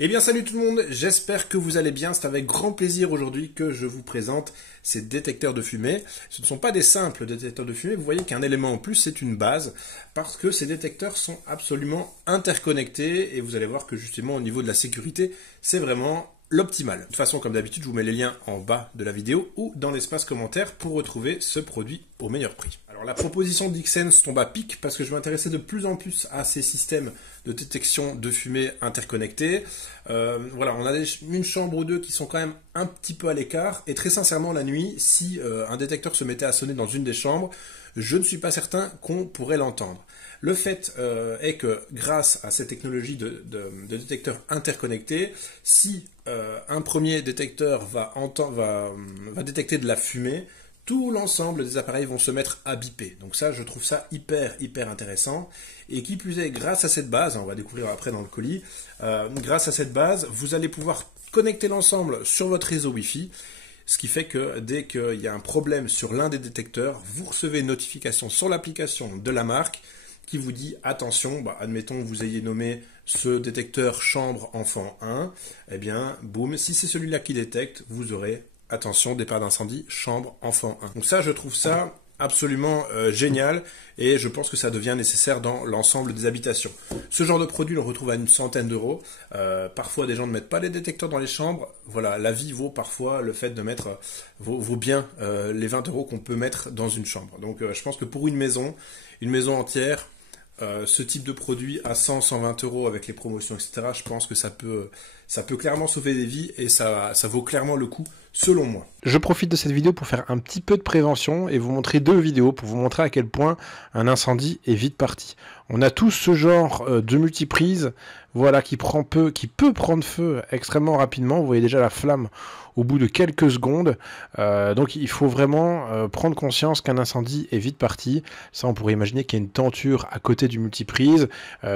Eh bien salut tout le monde, j'espère que vous allez bien. C'est avec grand plaisir aujourd'hui que je vous présente ces détecteurs de fumée. Ce ne sont pas des simples détecteurs de fumée, vous voyez qu'un élément en plus c'est une base parce que ces détecteurs sont absolument interconnectés et vous allez voir que justement au niveau de la sécurité c'est vraiment l'optimal. De toute façon comme d'habitude je vous mets les liens en bas de la vidéo ou dans l'espace commentaire pour retrouver ce produit au meilleur prix. Alors la proposition d'Xense tombe à pic parce que je m'intéressais de plus en plus à ces systèmes de détection de fumée interconnectés. Voilà, on a une chambre ou deux qui sont quand même un petit peu à l'écart et très sincèrement la nuit, si un détecteur se mettait à sonner dans une des chambres, je ne suis pas certain qu'on pourrait l'entendre. Le fait est que grâce à cette technologie de détecteurs interconnectés, si un premier détecteur va détecter de la fumée, tout l'ensemble des appareils vont se mettre à biper. Donc ça, je trouve ça hyper intéressant. Et qui plus est, grâce à cette base, on va découvrir après dans le colis, grâce à cette base, vous allez pouvoir connecter l'ensemble sur votre réseau Wi-Fi. Ce qui fait que dès qu'il y a un problème sur l'un des détecteurs, vous recevez une notification sur l'application de la marque qui vous dit attention, admettons que vous ayez nommé ce détecteur chambre enfant 1, eh bien, boum, si c'est celui-là qui détecte, vous aurez attention, départ d'incendie, chambre, enfant 1. Donc ça, je trouve ça absolument génial et je pense que ça devient nécessaire dans l'ensemble des habitations. Ce genre de produit, on le retrouve à une centaine d'euros. Parfois, des gens ne mettent pas les détecteurs dans les chambres. Voilà, la vie vaut parfois le fait de mettre, vaut bien les 20 euros qu'on peut mettre dans une chambre. Donc je pense que pour une maison entière, ce type de produit à 100-120 euros avec les promotions, etc., je pense que ça peut clairement sauver des vies et ça vaut clairement le coup, selon moi. Je profite de cette vidéo pour faire un petit peu de prévention et vous montrer deux vidéos pour vous montrer à quel point un incendie est vite parti. On a tous ce genre de multiprise, voilà, qui peut prendre feu extrêmement rapidement. Vous voyez déjà la flamme au bout de quelques secondes. Donc il faut vraiment prendre conscience qu'un incendie est vite parti. Ça, on pourrait imaginer qu'il y a une tenture à côté du multiprise,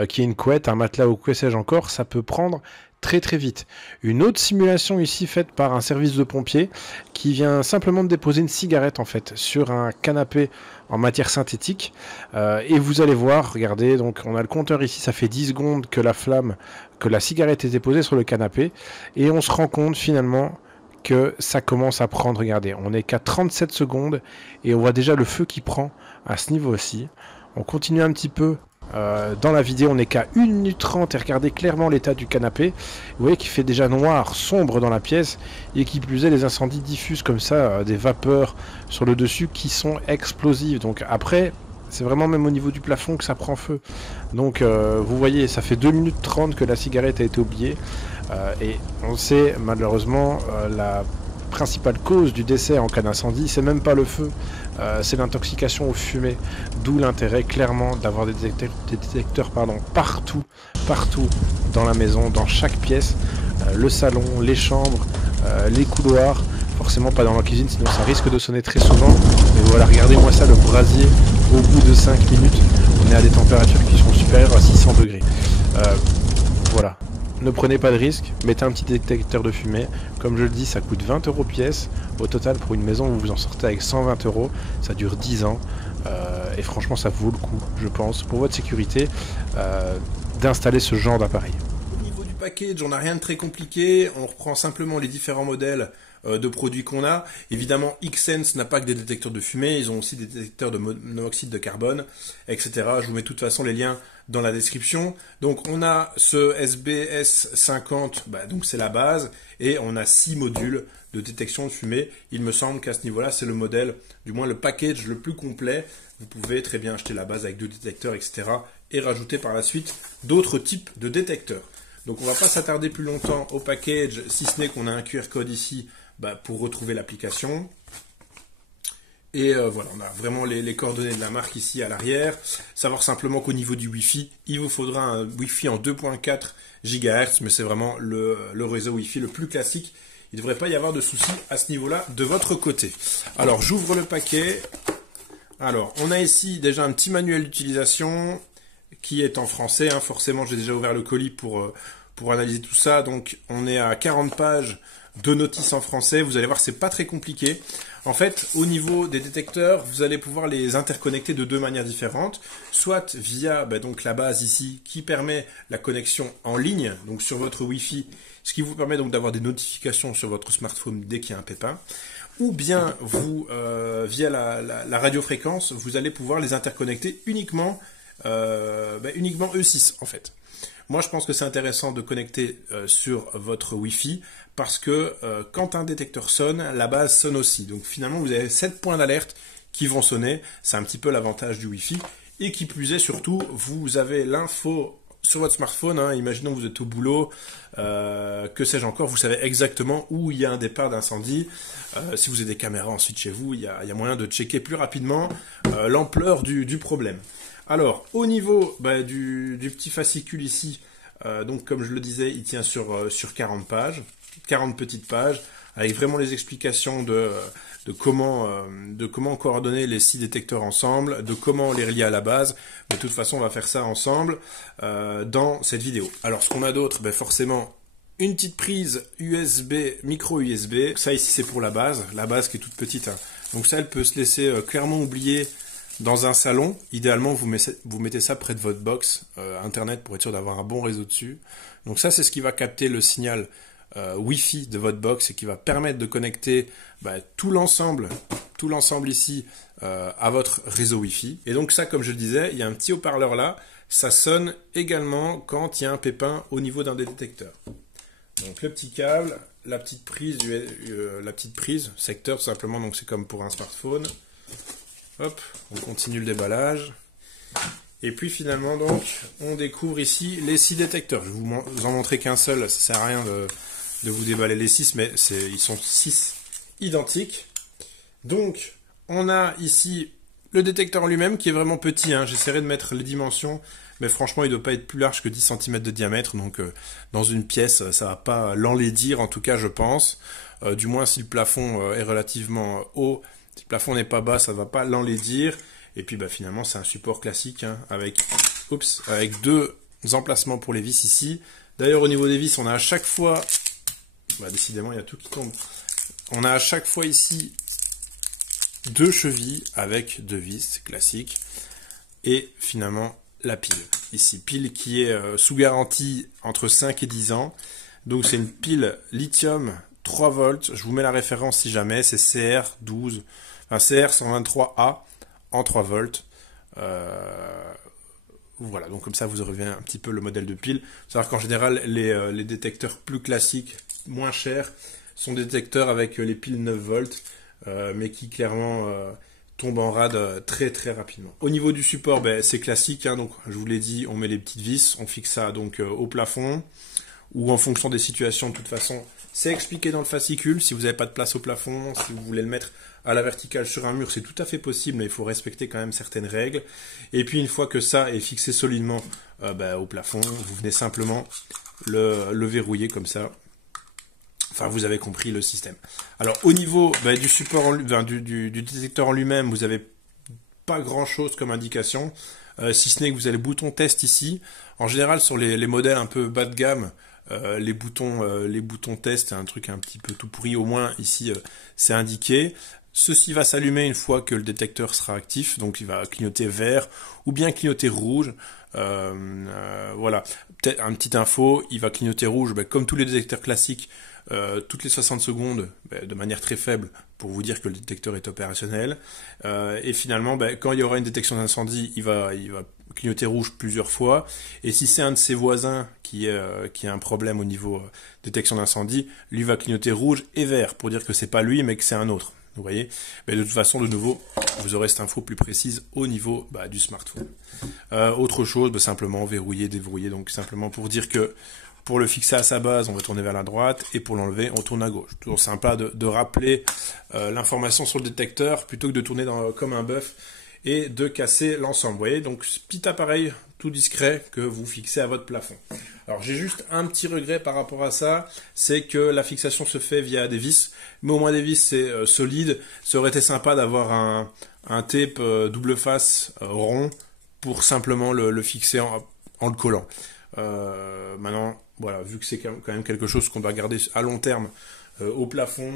qu'il y a une couette, un matelas ou que sais-je encore. Ça peut prendre très vite. Une autre simulation ici faite par un service de pompiers qui vient simplement de déposer une cigarette en fait sur un canapé en matière synthétique et vous allez voir, regardez, donc on a le compteur ici, ça fait 10 secondes que la cigarette était posée sur le canapé et on se rend compte finalement que ça commence à prendre, regardez, on est qu'à 37 secondes et on voit déjà le feu qui prend à ce niveau-ci. On continue un petit peu dans la vidéo, on n'est qu'à 1 minute 30 et regardez clairement l'état du canapé. Vous voyez qu'il fait déjà noir, sombre dans la pièce et qui plus est, les incendies diffusent comme ça des vapeurs sur le dessus qui sont explosives. Donc après, c'est vraiment même au niveau du plafond que ça prend feu. Donc vous voyez, ça fait 2 minutes 30 que la cigarette a été oubliée et on sait malheureusement la principale cause du décès en cas d'incendie, c'est même pas le feu, c'est l'intoxication aux fumées, d'où l'intérêt clairement d'avoir des détecteurs partout dans la maison, dans chaque pièce, le salon, les chambres, les couloirs, forcément pas dans la cuisine sinon ça risque de sonner très souvent, mais voilà, regardez-moi ça, le brasier, au bout de 5 minutes, on est à des températures qui sont supérieures à 600 degrés. Voilà. Ne prenez pas de risque, mettez un petit détecteur de fumée. Comme je le dis, ça coûte 20 euros pièce. Au total, pour une maison, vous vous en sortez avec 120 euros. Ça dure 10 ans. Et franchement, ça vaut le coup, je pense, pour votre sécurité, d'installer ce genre d'appareil. Au niveau du package, on n'a rien de très compliqué. On reprend simplement les différents modèles de produits qu'on a. Évidemment, Xense n'a pas que des détecteurs de fumée, ils ont aussi des détecteurs de monoxyde de carbone, etc. Je vous mets de toute façon les liens dans la description. Donc on a ce SBS 50, donc c'est la base, et on a 6 modules de détection de fumée. Il me semble qu'à ce niveau-là, c'est le modèle, du moins le package le plus complet. Vous pouvez très bien acheter la base avec 2 détecteurs, etc. et rajouter par la suite d'autres types de détecteurs. Donc on ne va pas s'attarder plus longtemps au package, si ce n'est qu'on a un QR code ici pour retrouver l'application. Et voilà, on a vraiment les coordonnées de la marque ici à l'arrière. Savoir simplement qu'au niveau du Wi-Fi, il vous faudra un Wi-Fi en 2.4 GHz, mais c'est vraiment le réseau Wi-Fi le plus classique. Il ne devrait pas y avoir de soucis à ce niveau-là de votre côté. Alors, j'ouvre le paquet. Alors, on a ici déjà un petit manuel d'utilisation qui est en français. Forcément, j'ai déjà ouvert le colis pour pour analyser tout ça. Donc on est à 40 pages de notices en français. Vous allez voir, c'est pas très compliqué. En fait, au niveau des détecteurs, vous allez pouvoir les interconnecter de deux manières différentes. Soit via donc la base ici qui permet la connexion en ligne, donc sur votre Wi-Fi, ce qui vous permet donc d'avoir des notifications sur votre smartphone dès qu'il y a un pépin. Ou bien vous, via la radiofréquence, vous allez pouvoir les interconnecter uniquement E6 en fait. Moi, je pense que c'est intéressant de connecter sur votre Wi-Fi parce que quand un détecteur sonne, la base sonne aussi. Donc finalement, vous avez 7 points d'alerte qui vont sonner. C'est un petit peu l'avantage du Wi-Fi. Et qui plus est, surtout, vous avez l'info sur votre smartphone. Imaginons que vous êtes au boulot, que sais-je encore, vous savez exactement où il y a un départ d'incendie. Si vous avez des caméras ensuite chez vous, il y a moyen de checker plus rapidement l'ampleur du problème. Alors, au niveau du petit fascicule ici, donc comme je le disais, il tient sur 40 pages, 40 petites pages, avec vraiment les explications de comment coordonner les 6 détecteurs ensemble, de comment les relier à la base. Mais de toute façon, on va faire ça ensemble dans cette vidéo. Alors, ce qu'on a d'autre, forcément, une petite prise USB, micro USB. Ça ici, c'est pour la base qui est toute petite. Donc ça, elle peut se laisser clairement oublier dans un salon. Idéalement, vous mettez ça près de votre box internet pour être sûr d'avoir un bon réseau dessus. Donc ça, c'est ce qui va capter le signal Wi-Fi de votre box et qui va permettre de connecter tout l'ensemble ici à votre réseau Wi-Fi. Et donc ça, comme je le disais, il y a un petit haut-parleur là. Ça sonne également quand il y a un pépin au niveau d'un des détecteurs. Donc le petit câble, la petite prise secteur tout simplement. Donc c'est comme pour un smartphone. Hop, on continue le déballage. Et puis finalement, donc, on découvre ici les 6 détecteurs. Je vais vous en montrer qu'un seul, ça sert à rien de vous déballer les 6, mais ils sont 6 identiques. Donc, on a ici le détecteur en lui-même qui est vraiment petit. J'essaierai de mettre les dimensions, mais franchement, il ne doit pas être plus large que 10 cm de diamètre. Donc, dans une pièce, ça ne va pas l'enlaidir, en tout cas, je pense. Du moins, si le plafond est relativement haut. Si le plafond n'est pas bas, ça ne va pas l'enlaidir. Et puis finalement, c'est un support classique avec 2 emplacements pour les vis ici. D'ailleurs, au niveau des vis, on a à chaque fois... décidément, il y a tout qui tombe. On a à chaque fois ici 2 chevilles avec 2 vis classiques. Et finalement, la pile. Ici, pile qui est sous garantie entre 5 et 10 ans. Donc, c'est une pile lithium 3 volts. Je vous mets la référence si jamais. C'est CR12... CR123A en 3 volts. Voilà, donc comme ça vous aurez un petit peu le modèle de pile. C'est-à-dire qu'en général, les détecteurs plus classiques, moins chers, sont des détecteurs avec les piles 9 volts, mais qui clairement tombent en rade très très rapidement. Au niveau du support, c'est classique, donc je vous l'ai dit, on met les petites vis, on fixe ça donc au plafond, ou en fonction des situations, de toute façon, c'est expliqué dans le fascicule. Si vous n'avez pas de place au plafond, si vous voulez le mettre à la verticale sur un mur, c'est tout à fait possible, mais il faut respecter quand même certaines règles. Et puis une fois que ça est fixé solidement au plafond, vous venez simplement le verrouiller comme ça. Enfin, vous avez compris le système. Alors au niveau du support, du détecteur en lui-même, vous n'avez pas grand-chose comme indication, si ce n'est que vous avez le bouton test ici. En général, sur les modèles un peu bas de gamme, les boutons test, c'est un truc un petit peu tout pourri, au moins ici c'est indiqué. Ceci va s'allumer une fois que le détecteur sera actif, donc il va clignoter vert ou bien clignoter rouge. Voilà, peut-être une petite info, il va clignoter rouge comme tous les détecteurs classiques toutes les 60 secondes de manière très faible pour vous dire que le détecteur est opérationnel. Et finalement, quand il y aura une détection d'incendie, il va clignoter rouge plusieurs fois. Et si c'est un de ses voisins qui a un problème au niveau détection d'incendie, lui va clignoter rouge et vert pour dire que c'est pas lui mais que c'est un autre. Vous voyez, mais de toute façon, de nouveau, vous aurez cette info plus précise au niveau du smartphone. Autre chose, simplement verrouiller, déverrouiller, donc simplement pour dire que pour le fixer à sa base, on va tourner vers la droite, et pour l'enlever, on tourne à gauche. Toujours sympa de rappeler l'information sur le détecteur, plutôt que de tourner comme un bœuf et de casser l'ensemble. Vous voyez, donc petit appareil tout discret que vous fixez à votre plafond. Alors j'ai juste un petit regret par rapport à ça, c'est que la fixation se fait via des vis, mais au moins des vis c'est solide. Ça aurait été sympa d'avoir un tape double face rond pour simplement le fixer en le collant. Maintenant, voilà, vu que c'est quand même quelque chose qu'on doit garder à long terme au plafond,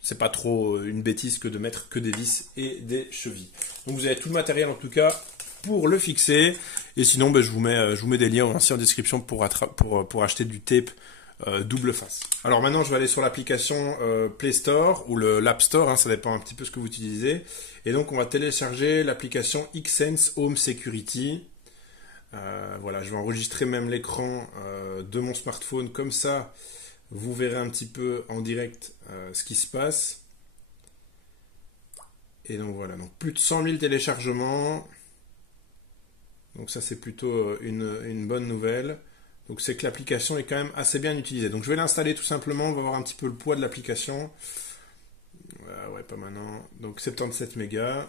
c'est pas trop une bêtise que de mettre que des vis et des chevilles. Donc vous avez tout le matériel en tout cas pour le fixer. Et sinon, ben, je vous mets des liens aussi en description pour acheter du tape double face. Alors maintenant, je vais aller sur l'application Play Store ou l'App Store, hein, ça dépend un petit peu ce que vous utilisez. Et donc, on va télécharger l'application Xsense Home Security. Voilà, je vais enregistrer même l'écran de mon smartphone, comme ça, vous verrez un petit peu en direct ce qui se passe. Et donc voilà, donc plus de 100 000 téléchargements. Donc ça, c'est plutôt une bonne nouvelle. Donc c'est que l'application est quand même assez bien utilisée. Donc je vais l'installer tout simplement, on va voir un petit peu le poids de l'application. Ouais, pas maintenant. Donc 77 mégas.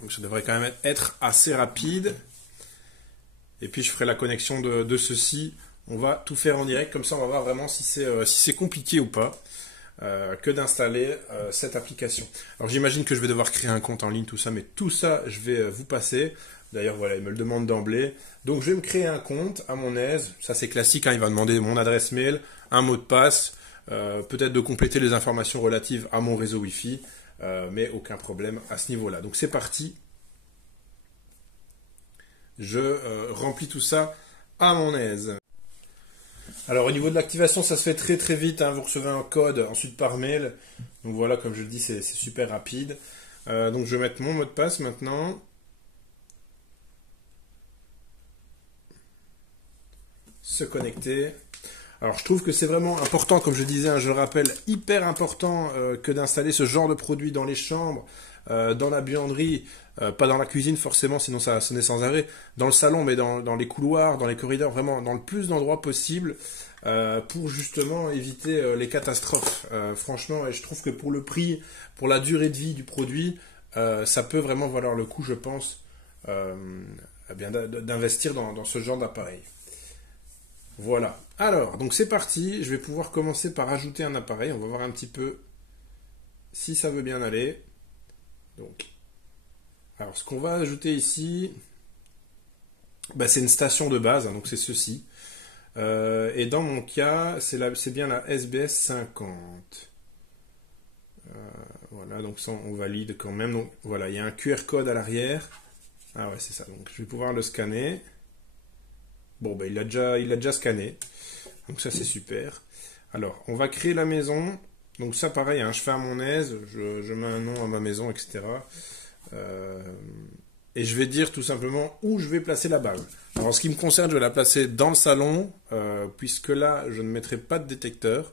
Donc ça devrait quand même être assez rapide. Et puis je ferai la connexion de ceci. On va tout faire en direct, comme ça on va voir vraiment si c'est compliqué ou pas que d'installer cette application. Alors j'imagine que je vais devoir créer un compte en ligne, tout ça, mais tout ça je vais vous passer. D'ailleurs voilà, il me le demande d'emblée. Donc je vais me créer un compte à mon aise. Ça c'est classique, hein, il va demander mon adresse mail, un mot de passe, peut-être de compléter les informations relatives à mon réseau Wi-Fi, mais aucun problème à ce niveau-là. Donc c'est parti. Je remplis tout ça à mon aise. Alors au niveau de l'activation, ça se fait très très vite, hein. Vous recevez un code ensuite par mail. Donc voilà, comme je le dis, c'est super rapide. Donc je vais mettre mon mot de passe maintenant. Se connecter. Alors je trouve que c'est vraiment important, comme je disais, hein, je le rappelle, hyper important que d'installer ce genre de produit dans les chambres, dans la buanderie, pas dans la cuisine forcément, sinon ça va sonner sans arrêt, dans le salon, mais dans les couloirs, dans les corridors, vraiment dans le plus d'endroits possible, pour justement éviter les catastrophes. Franchement, et je trouve que pour le prix, pour la durée de vie du produit, ça peut vraiment valoir le coup, je pense, d'investir dans ce genre d'appareil. Voilà. Alors, donc c'est parti. Je vais pouvoir commencer par ajouter un appareil. On va voir un petit peu si ça veut bien aller. Donc, alors ce qu'on va ajouter ici, bah, c'est une station de base. Hein, donc c'est ceci. Et dans mon cas, c'est bien la SBS 50. Voilà, donc ça on valide quand même. Donc voilà, il y a un QR code à l'arrière. Ah ouais, c'est ça. Donc je vais pouvoir le scanner. Bon, ben, il l'a déjà scanné. Donc ça, c'est super. Alors, on va créer la maison. Donc ça, pareil, hein, je fais à mon aise. Je mets un nom à ma maison, etc. Et je vais dire tout simplement où je vais placer la base. Alors, en ce qui me concerne, je vais la placer dans le salon, puisque là, je ne mettrai pas de détecteur.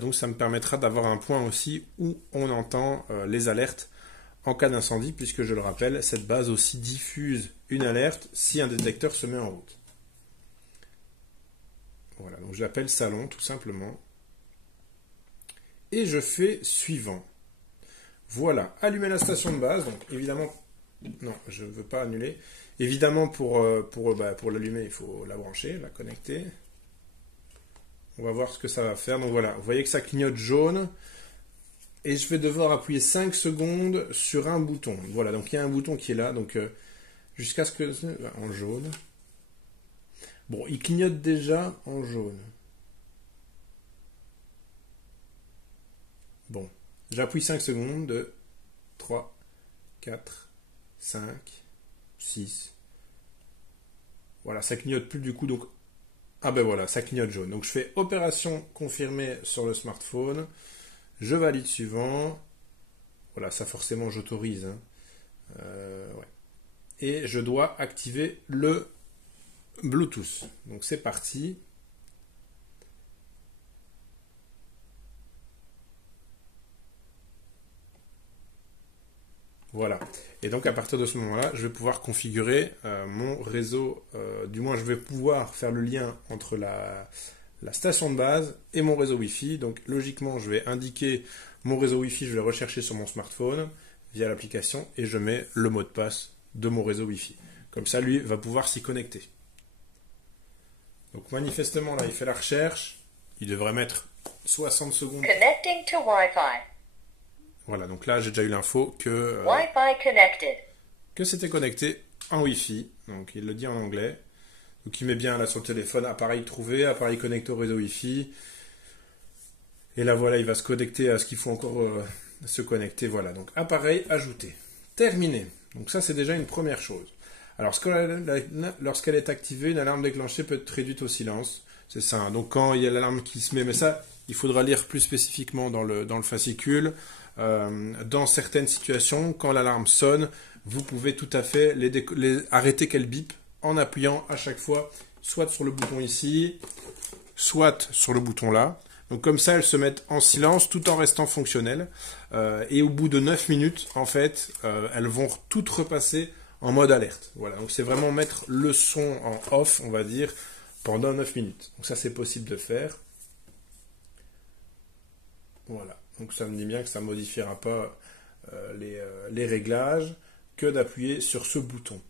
Donc ça me permettra d'avoir un point aussi où on entend les alertes en cas d'incendie, puisque je le rappelle, cette base aussi diffuse une alerte si un détecteur se met en route. Voilà, donc j'appelle salon tout simplement. Et je fais suivant. Voilà, allumer la station de base. Donc évidemment, non, je ne veux pas annuler. Évidemment, pour l'allumer, il faut la brancher, la connecter. On va voir ce que ça va faire. Donc voilà, vous voyez que ça clignote jaune. Et je vais devoir appuyer 5 secondes sur un bouton. Voilà, donc il y a un bouton qui est là. Donc jusqu'à ce que... en jaune. Bon, il clignote déjà en jaune. Bon, j'appuie 5 secondes, 2, 3, 4, 5, 6. Voilà, ça clignote plus du coup, donc... Ah ben voilà, ça clignote jaune. Donc je fais opération confirmée sur le smartphone. Je valide suivant. Voilà, ça forcément j'autorise. Hein. Ouais. Et je dois activer le Bluetooth. Donc c'est parti. Voilà. Et donc à partir de ce moment-là, je vais pouvoir configurer mon réseau. Du moins, je vais pouvoir faire le lien entre la station de base et mon réseau Wi-Fi. Donc logiquement, je vais indiquer mon réseau Wi-Fi, je vais le rechercher sur mon smartphone via l'application et je mets le mot de passe de mon réseau Wi-Fi. Comme ça, lui va pouvoir s'y connecter. Donc manifestement, là, il fait la recherche. Il devrait mettre 60 secondes. Connecting to Wi-Fi. Voilà, donc là, j'ai déjà eu l'info que, Wi-Fi connected. que c'était connecté en Wi-Fi. Donc, il le dit en anglais. Donc il met bien là sur le téléphone, appareil trouvé, appareil connecté au réseau Wi-Fi. Et là voilà, il va se connecter à ce qu'il faut encore se connecter. Voilà, donc appareil ajouté. Terminé. Donc ça c'est déjà une première chose. Alors lorsqu'elle est activée, une alarme déclenchée peut être réduite au silence. C'est ça, hein. Donc quand il y a l'alarme qui se met, mais ça, il faudra lire plus spécifiquement dans le fascicule. Dans certaines situations, quand l'alarme sonne, vous pouvez tout à fait arrêter qu'elle bip en appuyant à chaque fois, soit sur le bouton ici, soit sur le bouton là. Donc comme ça, elles se mettent en silence tout en restant fonctionnelles. Et au bout de 9 minutes, en fait, elles vont toutes repasser en mode alerte. Voilà, donc c'est vraiment mettre le son en off, on va dire, pendant 9 minutes. Donc ça, c'est possible de faire. Voilà, donc ça me dit bien que ça ne modifiera pas les réglages que d'appuyer sur ce bouton.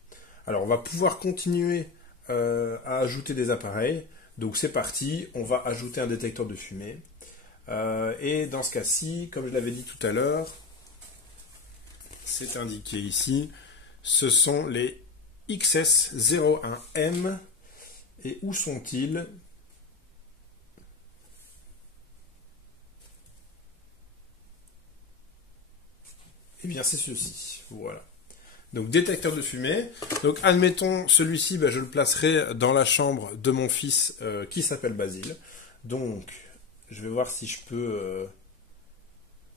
Alors, on va pouvoir continuer à ajouter des appareils. Donc c'est parti, on va ajouter un détecteur de fumée. Et dans ce cas-ci, comme je l'avais dit tout à l'heure, c'est indiqué ici, ce sont les XS01M. Et où sont-ils? Eh bien c'est ceci, voilà. Donc détecteur de fumée. Donc admettons celui-ci, je le placerai dans la chambre de mon fils qui s'appelle Basile. Donc je vais voir si je peux...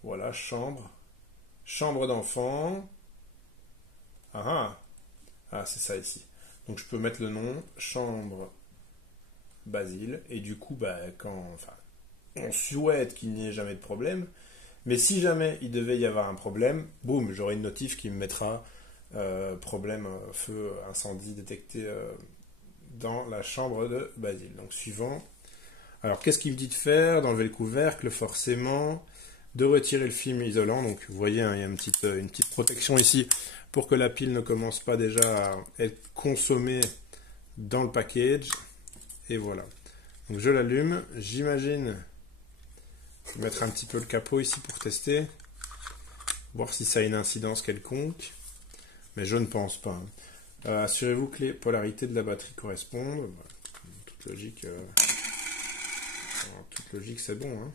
voilà, chambre d'enfant. Ah c'est ça ici. Donc je peux mettre le nom chambre Basile. Et du coup, on souhaite qu'il n'y ait jamais de problème. Mais si jamais il devait y avoir un problème, boum, j'aurai une notif qui me mettra problème feu incendie détecté dans la chambre de Basile. Donc suivant. Alors qu'est-ce qu'il me dit de faire? D'enlever le couvercle forcément, de retirer le film isolant. Donc vous voyez, hein, il y a une petite protection ici pour que la pile ne commence pas déjà à être consommée dans le package. Et voilà. Donc je l'allume. J'imagine mettre un petit peu le capot ici pour tester, voir si ça a une incidence quelconque. Mais je ne pense pas. Assurez-vous que les polarités de la batterie correspondent. Voilà. Toute logique, c'est bon. Hein.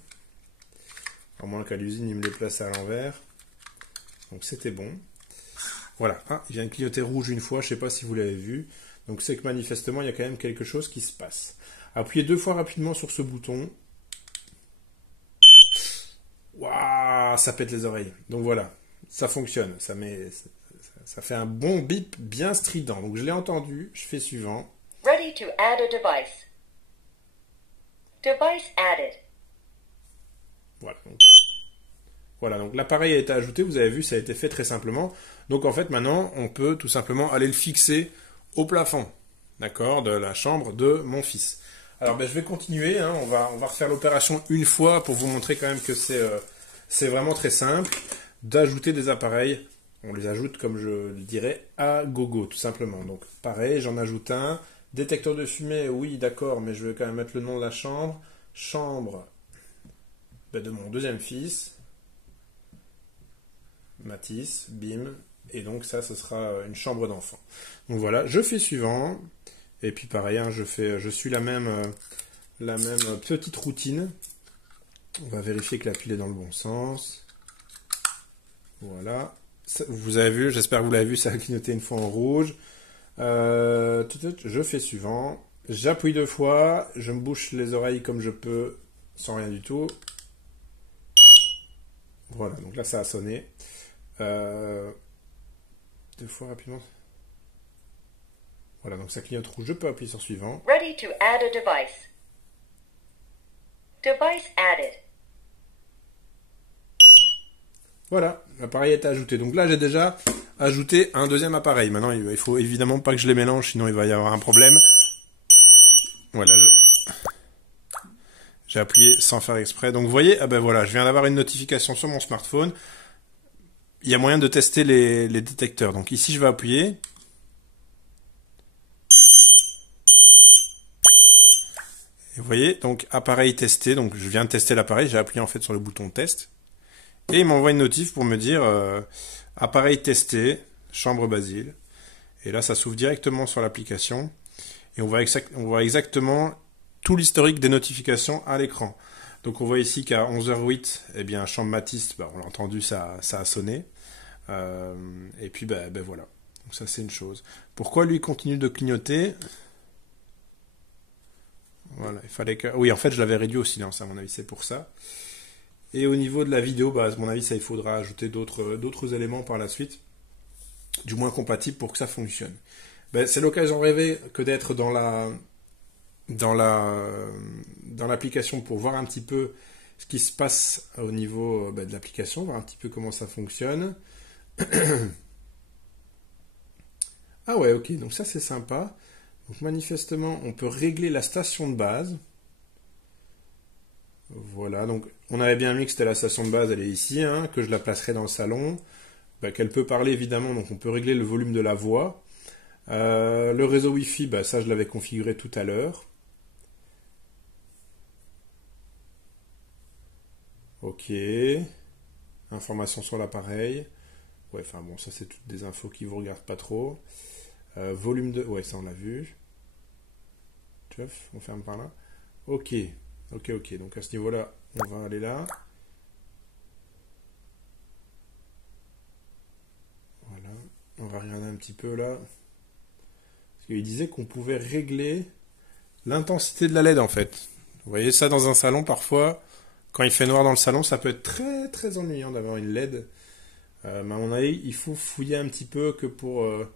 À moins qu'à l'usine, il me les place à l'envers. Donc c'était bon. Voilà. Il vient de clignoter rouge une fois. Je ne sais pas si vous l'avez vu. Donc c'est que manifestement, il y a quand même quelque chose qui se passe. Appuyez 2 fois rapidement sur ce bouton. Waouh, ça pète les oreilles. Donc voilà, ça fonctionne. Ça fait un bon bip bien strident. Donc je l'ai entendu. Je fais suivant. Ready to add a device. Device added. Voilà, donc l'appareil a été ajouté. Vous avez vu, ça a été fait très simplement. Donc en fait, maintenant, on peut tout simplement aller le fixer au plafond, d'accord, de la chambre de mon fils. Alors je vais continuer. Hein. On va refaire l'opération une fois pour vous montrer quand même que c'est vraiment très simple d'ajouter des appareils. On les ajoute, comme je le dirais, à gogo, tout simplement. Donc pareil, j'en ajoute un. Détecteur de fumée, oui, d'accord, mais je vais quand même mettre le nom de la chambre. Chambre de mon deuxième fils. Mathis, bim. Et donc ça, ce sera une chambre d'enfant. Donc voilà, je fais suivant. Et puis pareil, hein, je suis la même petite routine. On va vérifier que la pile est dans le bon sens. Voilà. Vous avez vu, j'espère que vous l'avez vu, ça a clignoté une fois en rouge. Je fais suivant. J'appuie 2 fois. Je me bouche les oreilles comme je peux, sans rien du tout. Voilà, donc là ça a sonné. 2 fois rapidement. Voilà, donc ça clignote rouge. Je peux appuyer sur suivant. Ready to add a device. Device added. Voilà, l'appareil est ajouté. Donc là, j'ai déjà ajouté un deuxième appareil. Maintenant, il faut évidemment pas que je les mélange, sinon il va y avoir un problème. Voilà, j'ai appuyé sans faire exprès. Donc vous voyez, voilà, je viens d'avoir une notification sur mon smartphone. Il y a moyen de tester les détecteurs. Donc ici, je vais appuyer. Et vous voyez, donc appareil testé. Donc je viens de tester l'appareil. J'ai appuyé en fait sur le bouton test. Et il m'envoie une notif pour me dire appareil testé, chambre Basile. Et là, ça s'ouvre directement sur l'application. et on voit exactement tout l'historique des notifications à l'écran. Donc on voit ici qu'à 11h08, eh bien, chambre Matisse, on l'a entendu, ça a sonné. Et puis voilà. Donc ça c'est une chose. Pourquoi lui continue de clignoter? Voilà, il fallait que... Oui, en fait je l'avais réduit au silence, à mon avis, c'est pour ça. Et au niveau de la vidéo, à mon avis, ça il faudra ajouter d'autres éléments par la suite, du moins compatibles pour que ça fonctionne. C'est l'occasion rêvée que d'être dans l'application pour voir un petit peu ce qui se passe au niveau de l'application, voir un petit peu comment ça fonctionne. Ah ouais, ok, donc ça c'est sympa. Donc manifestement, on peut régler la station de base. Voilà, donc on avait bien mis que c'était la station de base, elle est ici, hein, que je la placerai dans le salon. Qu'elle peut parler évidemment, donc on peut régler le volume de la voix. Le réseau Wi-Fi, ça je l'avais configuré tout à l'heure. Ok. Information sur l'appareil. Ouais, enfin bon, ça c'est toutes des infos qui vous regardent pas trop. Volume de... Ouais, ça on l'a vu. Tuff, on ferme par là. Ok. Ok. Donc à ce niveau-là, on va aller là. Voilà. On va regarder un petit peu là. Parce qu'il disait qu'on pouvait régler l'intensité de la LED en fait. Vous voyez ça dans un salon parfois. Quand il fait noir dans le salon, ça peut être très très ennuyant d'avoir une LED. Mais à mon avis, il faut fouiller un petit peu que pour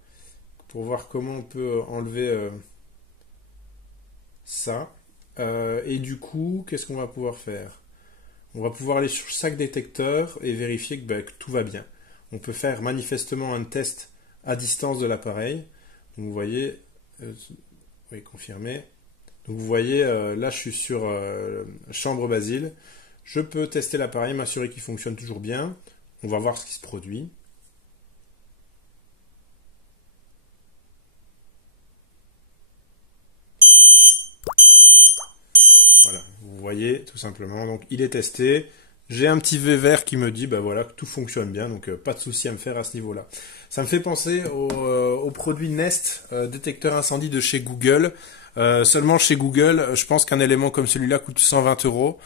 voir comment on peut enlever ça. Et du coup, qu'est-ce qu'on va pouvoir faire? On va pouvoir aller sur chaque détecteur et vérifier que tout va bien. On peut faire manifestement un test à distance de l'appareil. Donc vous voyez, oui, confirmé. Donc vous voyez, là je suis sur chambre Basile. Je peux tester l'appareil, m'assurer qu'il fonctionne toujours bien. On va voir ce qui se produit. Voilà, vous voyez tout simplement. Donc il est testé. J'ai un petit V vert qui me dit voilà, que tout fonctionne bien, donc pas de souci à me faire à ce niveau-là. Ça me fait penser au produit Nest, détecteur incendie de chez Google. Seulement chez Google, je pense qu'un élément comme celui-là coûte 120 €.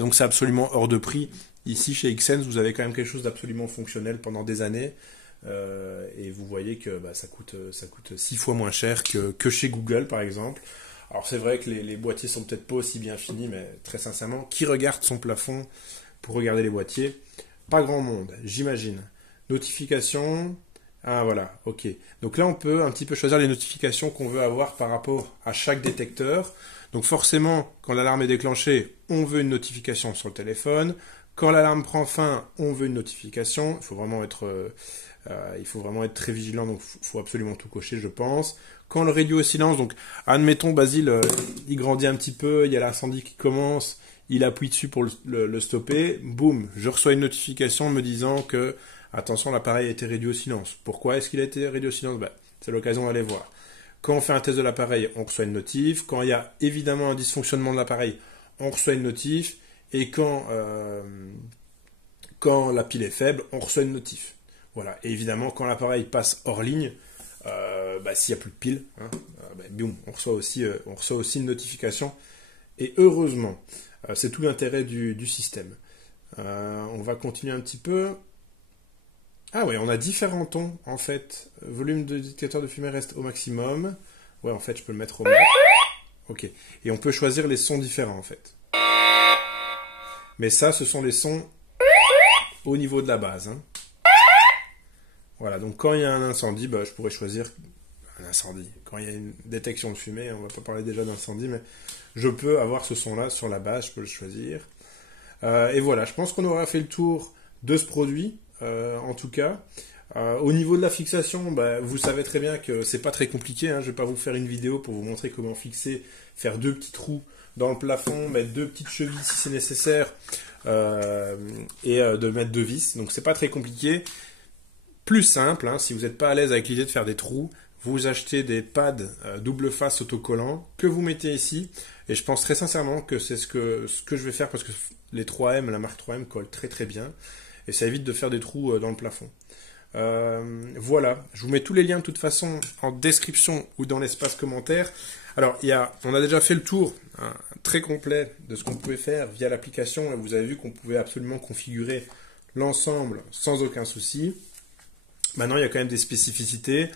Donc c'est absolument hors de prix. Ici chez Xsense, vous avez quand même quelque chose d'absolument fonctionnel pendant des années. Et vous voyez que ça coûte 6 fois moins cher que chez Google par exemple. Alors c'est vrai que les boîtiers sont peut-être pas aussi bien finis, mais très sincèrement, qui regarde son plafond pour regarder les boîtiers? Pas grand monde, j'imagine. Notifications. Ah voilà, ok. Donc là on peut un petit peu choisir les notifications qu'on veut avoir par rapport à chaque détecteur. Donc forcément, quand l'alarme est déclenchée, on veut une notification sur le téléphone. Quand l'alarme prend fin, on veut une notification. Il faut vraiment être très vigilant, donc il faut absolument tout cocher, je pense. Quand le radio est silence, donc admettons Basile, il grandit un petit peu, il y a l'incendie qui commence, il appuie dessus pour le stopper, boum, je reçois une notification me disant que, attention, l'appareil a été réduit au silence. Pourquoi est-ce qu'il a été réduit au silence? C'est l'occasion d'aller voir. Quand on fait un test de l'appareil, on reçoit une notif. Quand il y a évidemment un dysfonctionnement de l'appareil, on reçoit une notif. Et quand la pile est faible, on reçoit une notif. Voilà. Et évidemment, quand l'appareil passe hors ligne, s'il n'y a plus de pile, boum, on reçoit aussi une notification. Et heureusement, c'est tout l'intérêt du système. On va continuer un petit peu. Ah ouais, on a différents tons, en fait. Volume de détecteur de fumée reste au maximum. Ouais, en fait, je peux le mettre au max. Ok. Et on peut choisir les sons différents, en fait. Mais ça, ce sont les sons au niveau de la base. Hein. Voilà, donc quand il y a un incendie, je pourrais choisir un incendie. Quand il y a une détection de fumée, on va pas parler déjà d'incendie, mais je peux avoir ce son-là sur la base, je peux le choisir. Et voilà, je pense qu'on aura fait le tour de ce produit, en tout cas. Au niveau de la fixation, vous savez très bien que c'est pas très compliqué. Hein. Je vais pas vous faire une vidéo pour vous montrer comment fixer, faire 2 petits trous dans le plafond, mettre 2 petites chevilles si c'est nécessaire, et de mettre 2 vis. Donc c'est pas très compliqué. Plus simple, hein, si vous n'êtes pas à l'aise avec l'idée de faire des trous, vous achetez des pads double face autocollants que vous mettez ici. Et je pense très sincèrement que c'est ce que je vais faire parce que les 3M, la marque 3M colle très très bien. Et ça évite de faire des trous dans le plafond. Voilà, je vous mets tous les liens de toute façon en description ou dans l'espace commentaire. Alors, on a déjà fait le tour très complet de ce qu'on pouvait faire via l'application. Vous avez vu qu'on pouvait absolument configurer l'ensemble sans aucun souci. Maintenant, il y a quand même des spécificités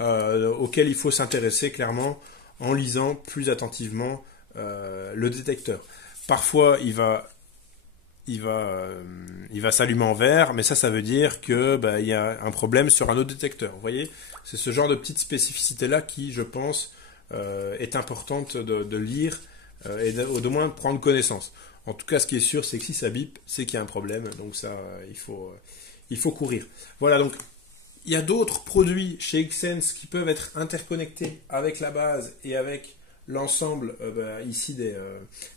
auxquelles il faut s'intéresser clairement en lisant plus attentivement le détecteur. Parfois, il va s'allumer en vert, mais ça veut dire que il y a un problème sur un autre détecteur. Vous voyez, c'est ce genre de petite spécificité-là qui, je pense, est importante de lire et de moins prendre connaissance. En tout cas, ce qui est sûr, c'est que si ça bip, c'est qu'il y a un problème. Donc ça, il faut courir. Voilà, donc il y a d'autres produits chez Xsense qui peuvent être interconnectés avec la base et avec l'ensemble ici des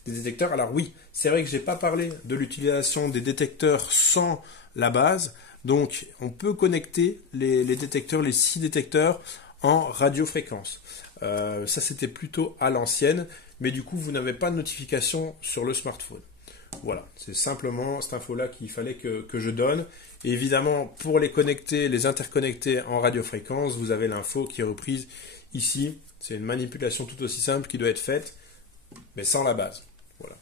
détecteurs. Alors oui, c'est vrai que je n'ai pas parlé de l'utilisation des détecteurs sans la base. Donc on peut connecter les détecteurs, les 6 détecteurs en radiofréquence. Ça c'était plutôt à l'ancienne, mais du coup vous n'avez pas de notification sur le smartphone. Voilà, c'est simplement cette info-là qu'il fallait que je donne. Et évidemment, pour les interconnecter en radiofréquence, vous avez l'info qui est reprise ici. C'est une manipulation tout aussi simple qui doit être faite, mais sans la base. Voilà.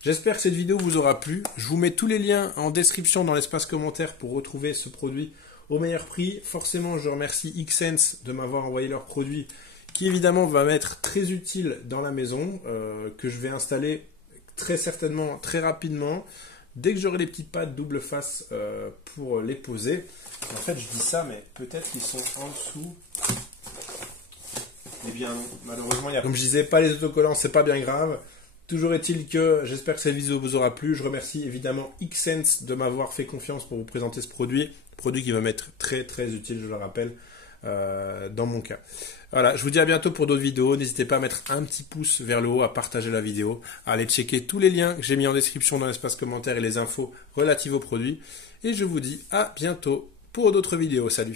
J'espère que cette vidéo vous aura plu. Je vous mets tous les liens en description dans l'espace commentaire pour retrouver ce produit au meilleur prix. Forcément, je remercie Xsense de m'avoir envoyé leur produit qui évidemment va m'être très utile dans la maison, que je vais installer très certainement, très rapidement, dès que j'aurai les petites pads double face pour les poser. En fait, je dis ça, mais peut-être qu'ils sont en dessous. Eh bien non, malheureusement, comme je disais, pas les autocollants, c'est pas bien grave. Toujours est-il que j'espère que cette vidéo vous aura plu. Je remercie évidemment Xsense de m'avoir fait confiance pour vous présenter ce produit qui va m'être très très utile, je le rappelle, dans mon cas. Voilà, je vous dis à bientôt pour d'autres vidéos. N'hésitez pas à mettre un petit pouce vers le haut, à partager la vidéo, à aller checker tous les liens que j'ai mis en description dans l'espace commentaire et les infos relatives au produit. Et je vous dis à bientôt pour d'autres vidéos. Salut!